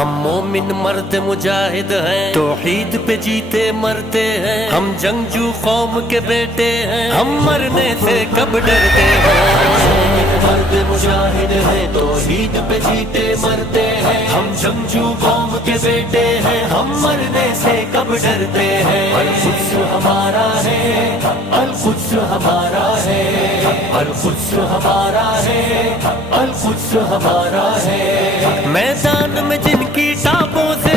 हम मोमिन मर्द मुजाहिद हैं, तौहीद पे जीते मरते हैं। हम जंगजू कौम के बेटे हैं, हम मरने से कब डरते हैं। मर्द मुजाहिद हैं, तौहीद पे जीते मरते हैं। हम जंगजू कौम के बेटे हैं, हम मरने से कब डरते हैं। अल-कुद्स हमारा है, अल-कुद्स हमारा है, अल-कुद्स हमारा है, अल-कुद्स हमारा है। मैदान में जिनकी टापों से